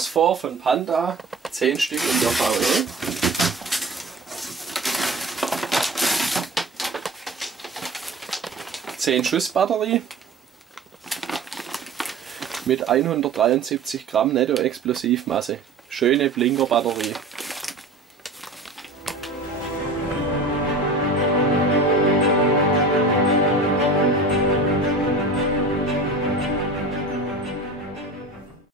Phosphor von Panda, 10 Stück in der VE. Schuss Batterie mit 173 Gramm Netto Explosivmasse. Schöne Blinker Batterie.